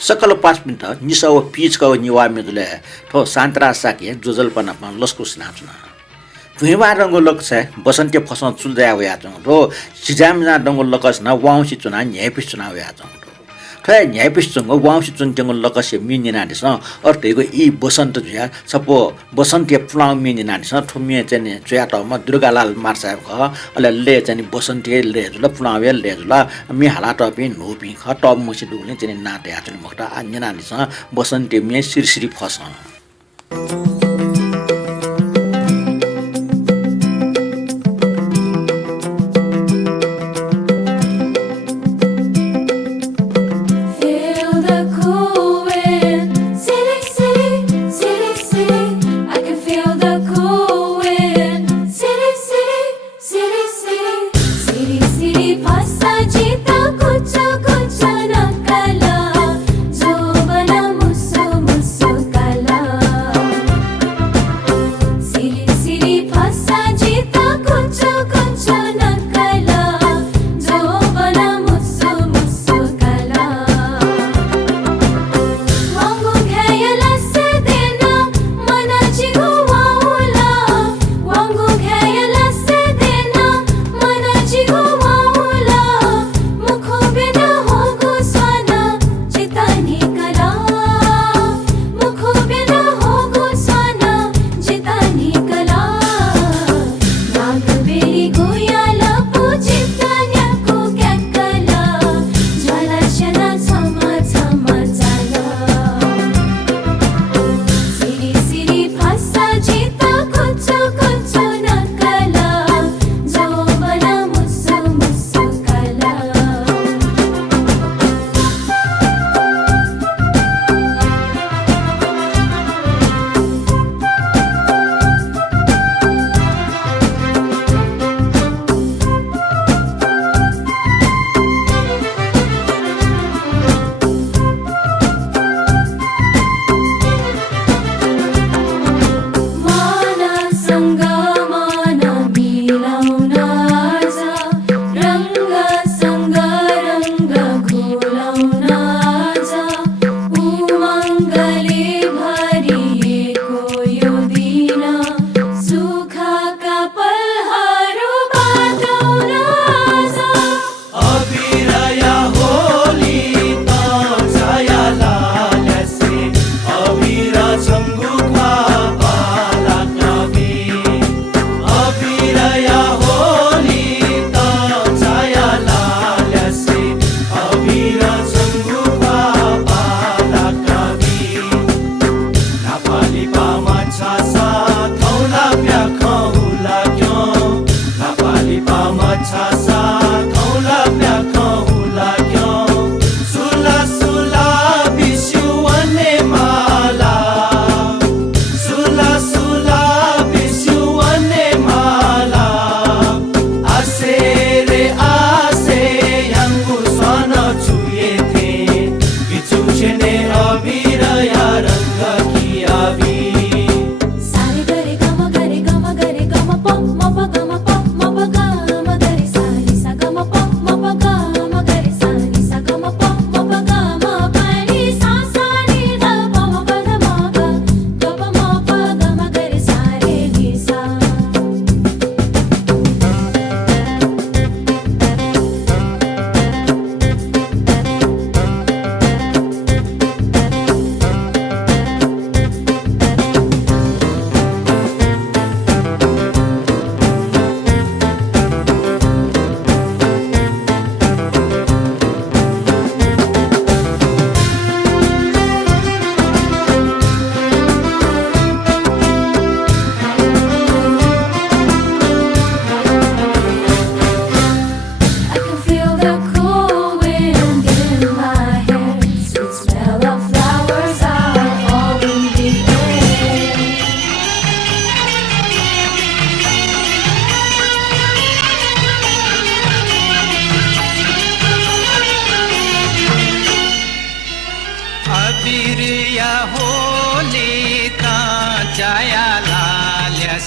सकल 5 minute निसव peach का निवा मिदले ठो सांतरा साके जोजलपना पन लस्कुस नाचना भुइमा रंगो लक्ष बसन्ते फसन चुल्दा वया जङ रो सिजामना डंगो लकस न वाउसी चुना न्यायपिस चुना वया जङ थ न्यायपिस जङ वाउसी चुन जङ लकस मिनिना दिस अर्तेको इ बसन्त जुया सपो बसन्ते फुलाउ मिनिना दिस ठुमिए चाहिँ जुया त म दुर्गालाल मार्सा ख अले ले चाहिँ बसन्ते ले जुल फुलाउ ले जुल मि हाला टपि नोपि ख टप मसि दुले चाहिँ नाते आचल मखटा अन्यना दिस बसन्ते मे सिरसिरी फस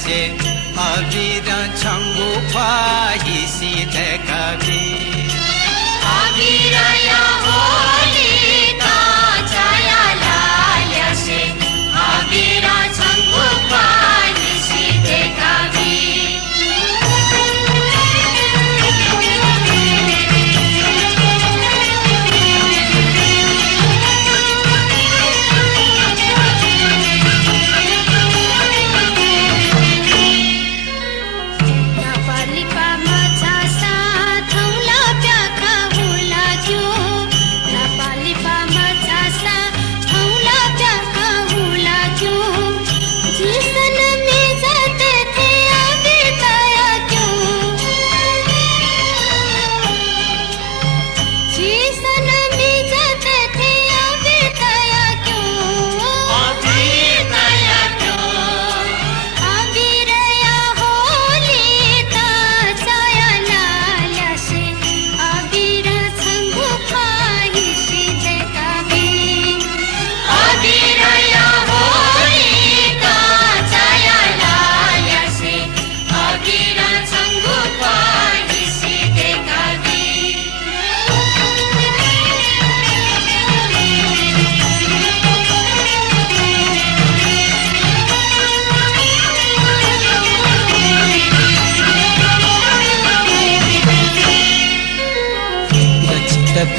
से अविर छंगु पाही सीते कभी अविर या होली का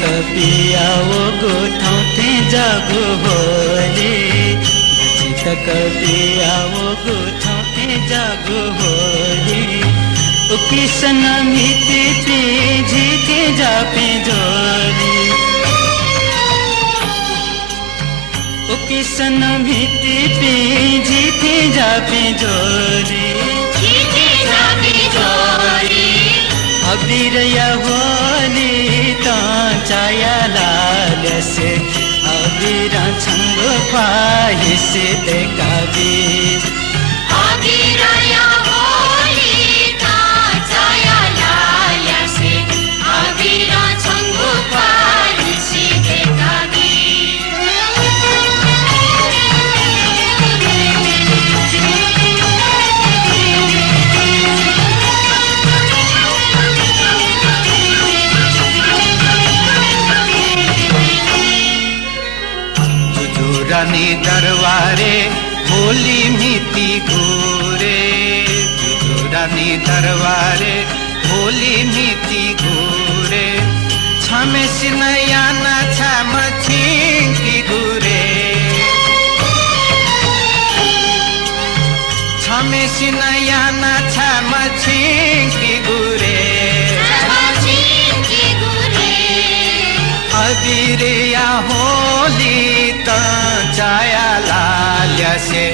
पियाओ गोठाउँथे जागो होले चितक पियाओ गोठाउँथे जागो होले ओ किसन मिते पे झिके जापे जोली ओ किसन मिते पे झिके जापे जोली अबिरया होली त चाया लालसे अबिरा छंग पाहिसे देखाबी अबिरया होली त चाया लालसे अबिरा छंग पाहिसे देखाबी रानी दरबारे होली मिति घोरे रानी दरबारे होली मिति घोरे छमे सिनयाना छम छिंकी घुरे छमे सिनयाना छम छिंकी घुरे अबिरिया होली त चाया लाल्यसे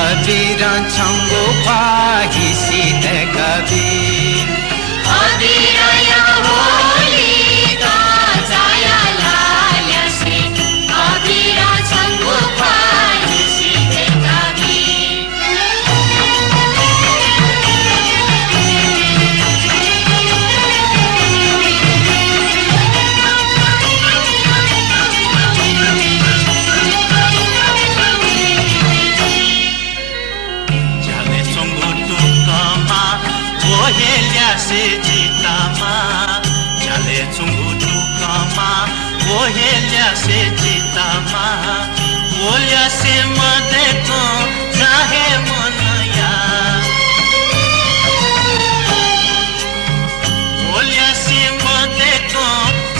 अबिर छंगो पाहिसी देखाबी अबिरया होली त चाया लालसे अबिरा छंग पाहिसी देखाबी से जीतामा चले चुंगुटू कामा ओहेल्या से जीतामा ओल्या से मदे को चाहे मनया ओल्या से मदे को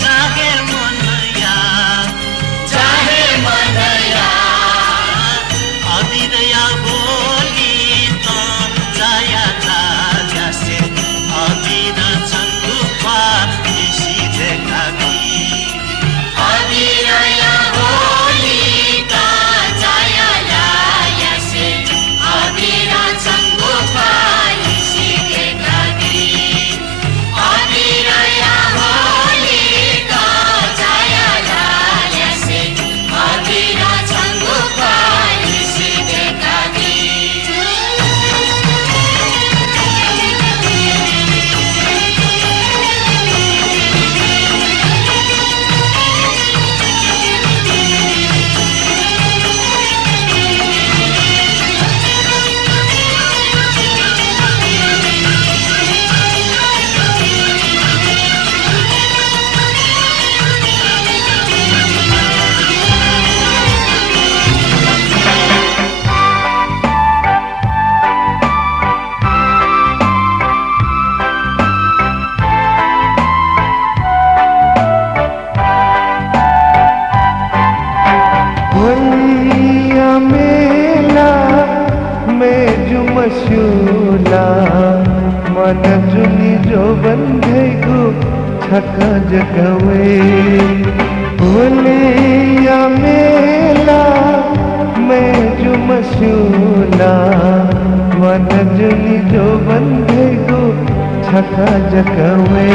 चाहे मनया अबिरया बोली तो जाया लाजा से अबिरा छंगु पाहिसी देखाबी अबिरया होली त चाया लालसे अबिरा छंग पाहिसी देखाबी अबिरया होली त चाया लालसे अबिरा छंग पाहिसी देखाबी मशूला मन जुनी जो बंधेगु छका जगवे होलिया मेला मैं जो मशूला मन जुनी जो बंधेगु छका जगवे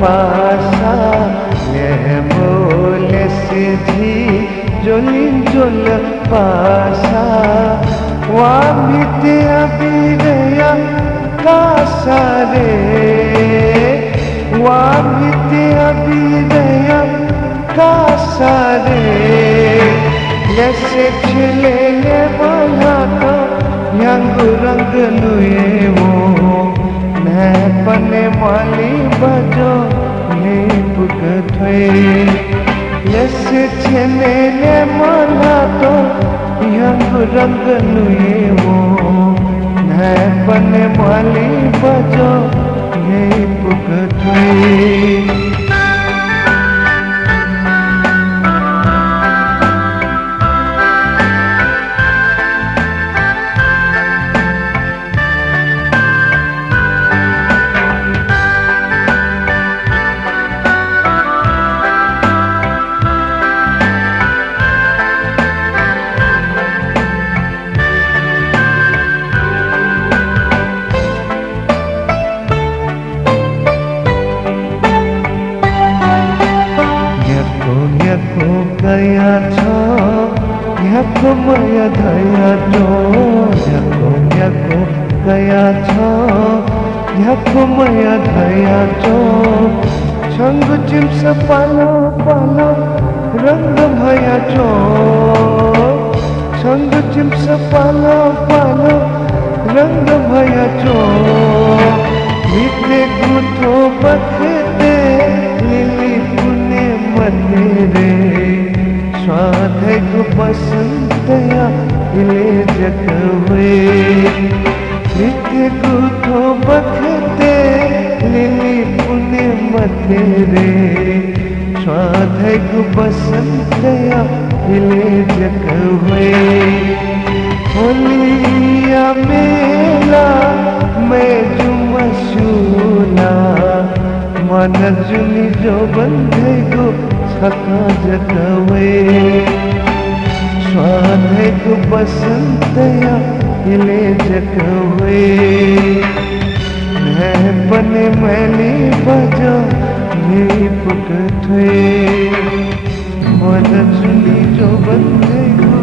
पासा मोले से धी जोलिन जोल पासा वामिते अबीरे माली बजो लेपुक थोए यस छेने ने माला तो यंग रंग नुए वो न पने माली बजो लेपुक थोए गया छो यको मया धया जो यको गया छो यको मया धया जो छंग चिम्स पालो पालो रंग भया जो छंग चिम्स पालो पालो रंग भया जो मीठे गुठो बखते लिली पुने मने रे स्वाधेगु बसंतया इले जगवे मीठे गुठो बखते लिली पुने मने रे स्वाधेगु बसंतया इले जगवे होलिया मेला मैं जुमशूला मन जुनी जो बंधे गो छका जगवे स्वाधे गो बसंतया इले जगवे मैं बने मैली बजो ये पुक थे मन जुनी जो बंधे गो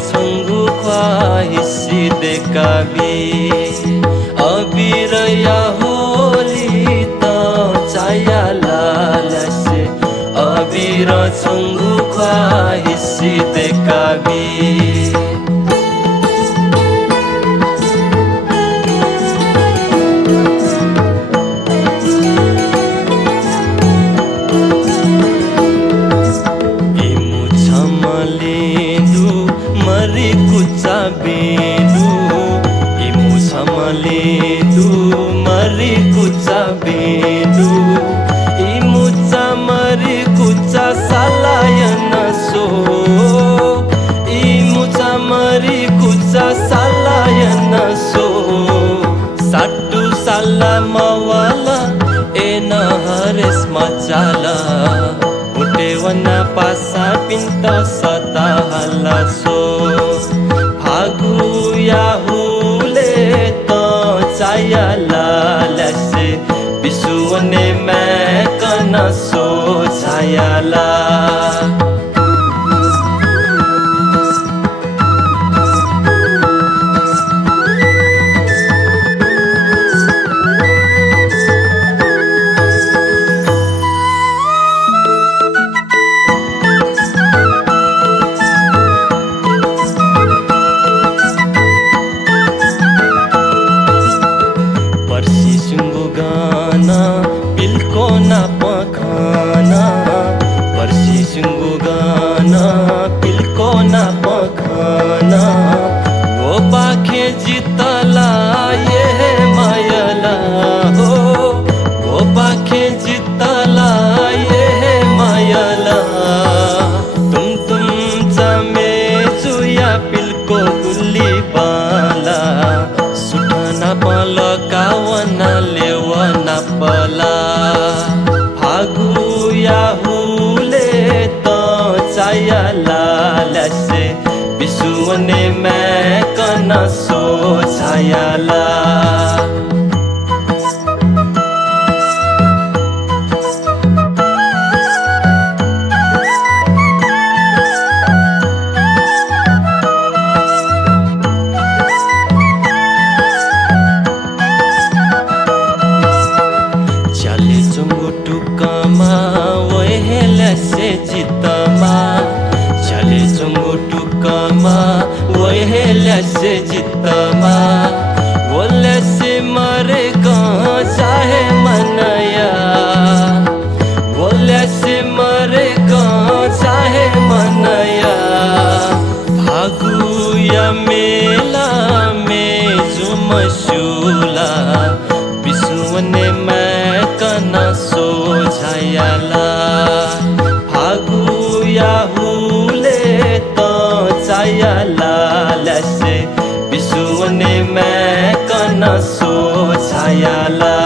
छङ्गु ख्वाहिसी देखाबी अबिर या होली त चाया लालसे अबिर छङ्गु ख्वाहिसी देखाबी बेलु इमु समलेलु मरि कुचा बेलु इमु चमरि कुचा सालायन सो इमु चमरि कुचा सालायन सो साटु साला मवाला एन हरेस मचाला उटेवना पासा पिन्त सता हल्ला सो फागुया हुले त चाया लालसे बिसुवने मैं कन सो छायाला जितला ये मायला हो वो पाखे जितला ये मायला तुम चमे चुया पिलको गुल्ली पाला सुठना पल कावना लेवना पला फागुया हुले त चाया लालसे बिसुवने मैं कन सो छायाला चले चुंगु टुकमा वहेले से जितमा चले चुंगु टुकमा वहेले से जितमा बोले से मरे कहाँ चाहे मनया बोले से मरे कहाँ चाहे मनया फागुया मेला में जुमशूला बिसुवने मैं कना सो छायाला फागुया हुले त चाया लालसे बिसुवने मैं कना सो छायाला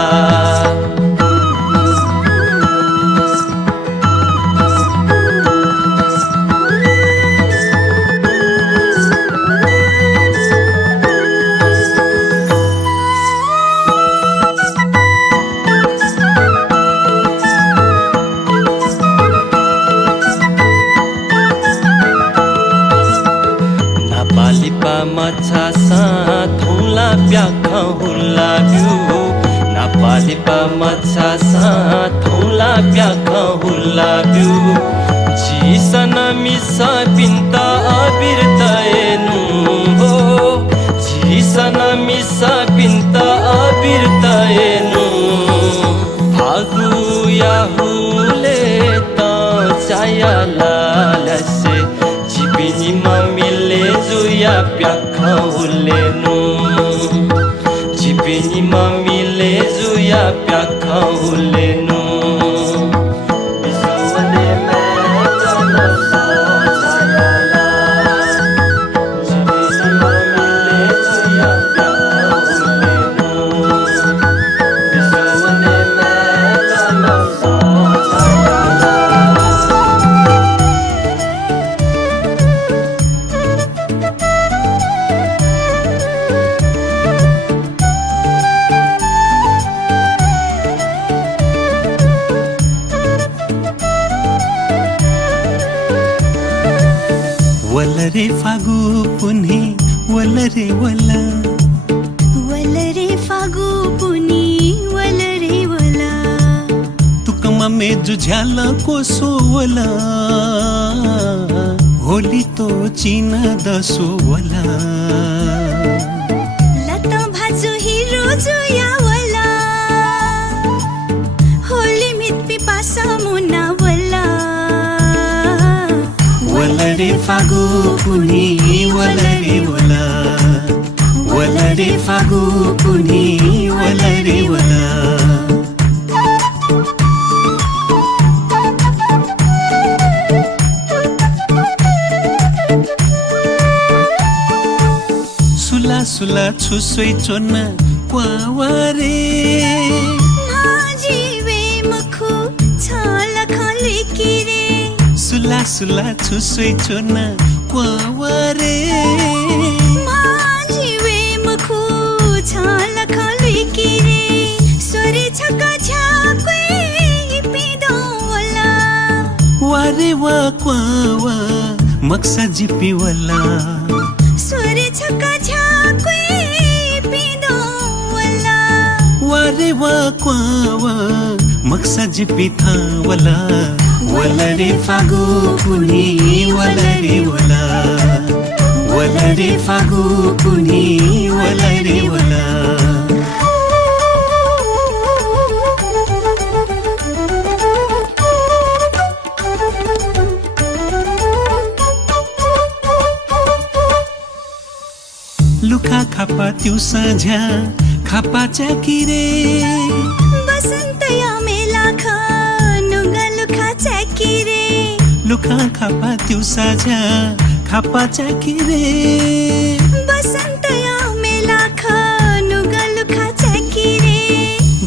नापालिपा मछा सा थुला प्याख हुला बिउ नापालिपा मछा सा थुला प्याख हुला बिउ जीसन मिसा पिन्ता अबिर तएनु हो जीसन मिसा पिन्ता अबिर तएनु फागुया हुले त चाया लालसे जिबिनी ममिले जुया प्याख हुलेनु जिबिनी ममिले जुया प्याख हुलेनु बिसुवने मैं कन सो छायाला जिबिनी ममिले जुया प्याख हुलेनु बिसुवने मैं कन सो छायाला रे फागु पुनी वल रे वला वलरे फागु पुनी वलरे वला तुकमा में जुझाला को सोवला होली तो चिन दसोवला लत भाजु हिरो जुया वला होली मित पिपासा मुना वला वल रे फागु पुनी वल रे वला वल रे फागु पुनी वल रे वला सुला सुला छुसोइ चोन क्वावारे भाजीवे मखु छाल खले किरे सुला सुला छुसोइ चोन क्वावारे भाजीवे मखु छाल खले किरे सोरे छका छाक्वे पिदो वला वारे वा क्वावा मक्सा जिपी वला सोरे छका छाक्वे पिदो वला वारे वा क्वावा मक्सा जिपी था वला वल रे फागु पुनी वल रे वला वल रे फागु पुनी वल रे वला लुखा खापा त्यो साझा खापा चाकिरे बसन्तया मेला खानु गलुखा चकिरे लुखा खापा त्यो साझा खापा चाकिरे बसन्तया मेला खानु गलुखा चकिरे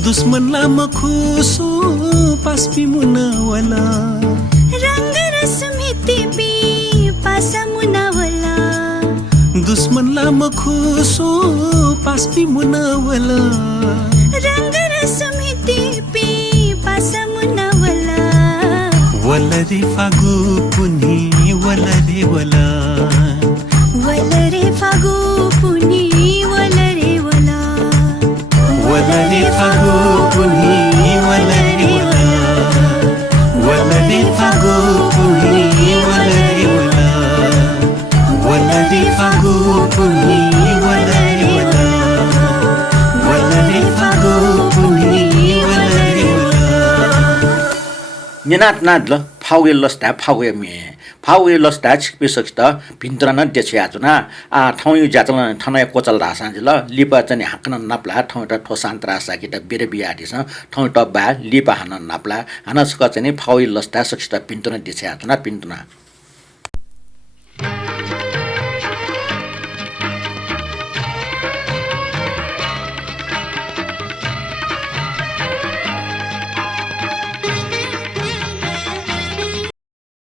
दुश्मनला मखुसो पास्पी मुनावला रंग रसमिति पी पासा मुनावला दुश्मनला मखुसो पास्पी मुनावला रंग रसमिति पी पासा मुनावला वल रे फागु पुनी वल रे वला वलरे फागु पुनी वलरे वला वल रे फागु पुनी वल रे वला वल रे फागु पुनी वल रे वला वल रे फागु पुनी वल रे वला वल रे फागु पुनी वल रे वला निनात नादल फाउए लस्टा फाउए मे फाउए लस्टा छिपिसक्ता भिन्त्रन देछ्याजुना आ ठाउँ जातल ठनै कोचल रासाजिल लिपा चाहिँ हाकन नाप्ला ठाउँटा ठोसान्त्रा साकिटा बेरे बियादिस ठाउँटा बा लिपा हान नाप्ला हान सक चाहिँ फाउए लस्टा सक्ता भिन्त्रन देछ्याजुना पिन्तुना